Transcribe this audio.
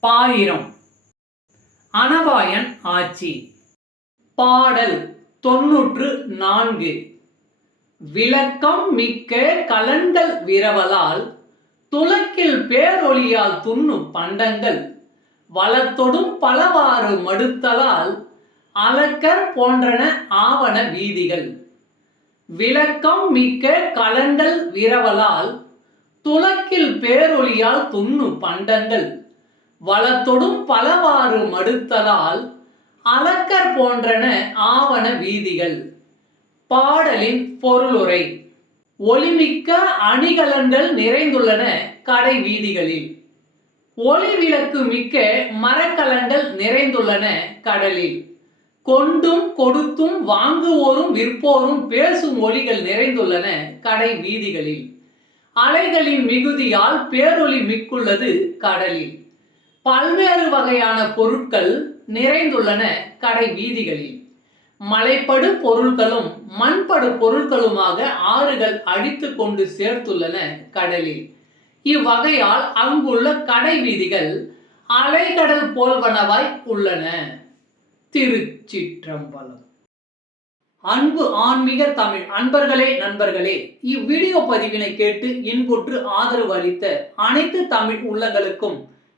பாயிரம். அனபாயன் ஆட்சி. பாடல் தொன்னூற்று நான்கு விளக்கம் மிக்க கலன்கள் விரவலால் துலக்கில் பேரொளியால் துண்ணும் பண்டங்கள் வளத்தொடும் பலவாறு மடுத்தலால் அலக்கர் போன்றன ஆவண வீதிகள். விளக்கம் மிக்க கலங்கள் விரவலால் துலக்கில் பேரொளியால் துண்ணும் பண்டங்கள் வளத்தொடும் பலவாறு மடுத்தலால் அலக்கர் போன்றன ஆவண வீதிகள். பாடலின் பொருளுரை. ஒளிமிக்க அணிகலன்கள் நிறைந்துள்ளன கடை வீதிகளில். ஒளி விளக்கு மிக்க மரக்கலங்கள் நிறைந்துள்ளன கடலில். கொண்டும் கொடுத்தும் வாங்குவோரும் விற்போரும் பேசும் ஒலிகள் நிறைந்துள்ளன கடை வீதிகளில். அலைகளின் மிகுதியால் பேரொளி மிக்குள்ளது கடலில். பல்வேறு வகையான பொருட்கள் நிறைந்துள்ளன கடை வீதிகளில். மலைப்படு பொருட்களும் மண்படு பொருட்களுமாக ஆறுகள் அடித்து கொண்டு சேர்த்துள்ளன கடலில். இவ்வகையால் அங்குள்ள கடை வீதிகள் அலைகடல் போல்வனவாய் உள்ளன. திருச்சிற்றம்பலம். அன்பு ஆன்மீக தமிழ் அன்பர்களே நண்பர்களே இவ்வீடியோ பதிவினை கேட்டு இன்புற்று ஆதரவு அளித்த அனைத்து தமிழ் உள்ளங்களுக்கும்